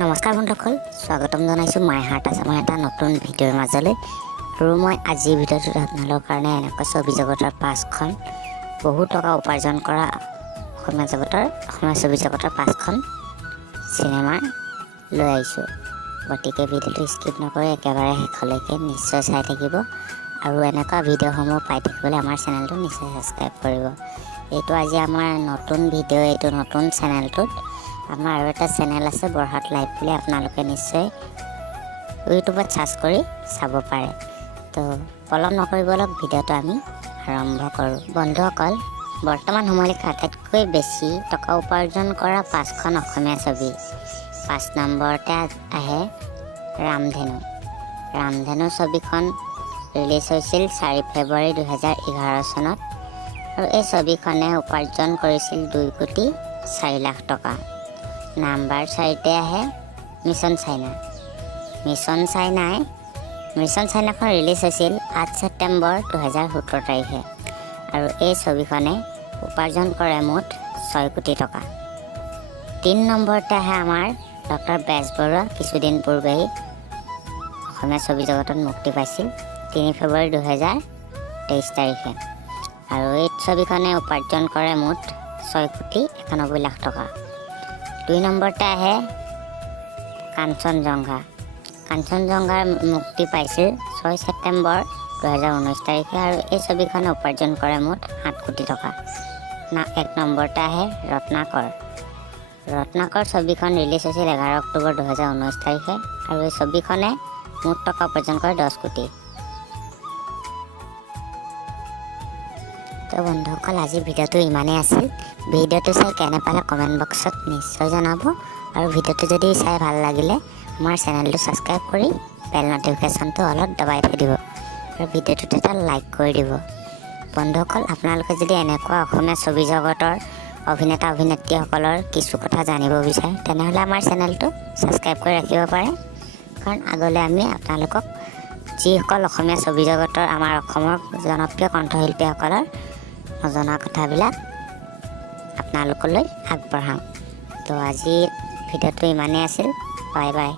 নমস্কাৰ বন্ধুসকল, স্বাগতম জনাইছোঁ মাই হাৰ্ট আছামৰ এটা নতুন ভিডিঅ'ৰ মাজলৈ। আৰু মই আজিৰ ভিডিঅ'টোত আপোনালোকৰ কাৰণে এনেকুৱা ছবি জগতৰ 5খন বহু টকা উপাৰ্জন কৰা অসমীয়া ছবি জগতৰ 5খন চিনেমা লৈ আহিছোঁ। গতিকে ভিডিঅ'টো স্কিপ নকৰি একেবাৰে শেষলৈকে নিশ্চয় চাই থাকিব আৰু এনেকুৱা ভিডিঅ'সমূহ পাই থাকিবলৈ আমাৰ চেনেলটো নিশ্চয় ছাবস্ক্ৰাইব কৰিব। এইটো আজি আমাৰ নতুন ভিডিঅ'। এইটো নতুন চেনেলটোত আমাৰ আৰু এটা চেনেল আছে বৰহাট লাইভ বুলি, আপোনালোকে নিশ্চয় ইউটিউবত চাৰ্চ কৰি চাব পাৰে। তো পলম নকৰিব, অলপ ভিডিঅ'টো আমি আৰম্ভ কৰোঁ। বন্ধুসকল, বৰ্তমান সময়লৈকে আটাইতকৈ বেছি টকা উপাৰ্জন কৰা 5খন অসমীয়া ছবি। 5 নম্বৰতে আহে ৰামধেনু ছবিখন ৰিলিজ হৈছিল 4 ফেব্ৰুৱাৰী 2011 চনত আৰু এই ছবিখনে উপাৰ্জন কৰিছিল 2,04 লাখ টকা। নাম্বাৰ 4তে আহে মিছন চাইনাখন ৰিলিজ হৈছিল 8 ছেপ্টেম্বৰ 2017 তাৰিখে আৰু এই ছবিখনে উপাৰ্জন কৰে মুঠ 6 কোটি টকা। 3 নম্বৰতে আহে আমাৰ ডক্টৰ বেজবৰুৱা। কিছুদিন পূৰ্বেই অসমীয়া ছবি জগতত মুক্তি পাইছিল 3 ফেব্ৰুৱাৰী 2023 তাৰিখে আৰু এই ছবিখনে উপাৰ্জন কৰে মুঠ 6 কোটি 91 লাখ টকা। 2 নম্বৰতে আহে কাঞ্চনজংঘাৰ মুক্তি পাইছিল 6 ছেপ্টেম্বৰ 2019 তাৰিখে আৰু এই ছবিখনে উপাৰ্জন কৰে মুঠ 7 কোটি টকা। 1 নম্বৰতে আহে ৰত্নাকৰ ছবিখন ৰিলিজ হৈছিল 11 অক্টোবৰ 2019 তাৰিখে আৰু এই ছবিখনে মুঠ টকা উপাৰ্জন কৰে 10 কোটি। তো বন্ধুসকল, আজিৰ ভিডিঅ'টো ইমানেই আছিল। ভিডিঅ'টো চাই কেনে পালে কমেণ্ট বক্সত নিশ্চয় জনাব আৰু ভিডিঅ'টো যদি চাই ভাল লাগিলে আমাৰ চেনেলটো ছাবস্ক্ৰাইব কৰি বেল নটিফিকেশ্যনটো অলপ দবাই থৈ দিব আৰু ভিডিঅ'টোত এটা লাইক কৰি দিব। বন্ধুসকল, আপোনালোকে যদি এনেকুৱা অসমীয়া ছবি জগতৰ অভিনেতা অভিনেত্ৰীসকলৰ কিছু কথা জানিব বিচাৰে তেনেহ'লে আমাৰ চেনেলটো ছাবস্ক্ৰাইব কৰি ৰাখিব পাৰে, কাৰণ আগলৈ আমি আপোনালোকক যিসকল অসমীয়া ছবি জগতৰ আমাৰ অসমৰ জনপ্ৰিয় কণ্ঠশিল্পীসকলৰ নজনা কথাবিলাক আপোনালোকলৈ আগবঢ়াম। তো আজি ভিডিঅ'টো ইমানেই আছিল। Bye bye.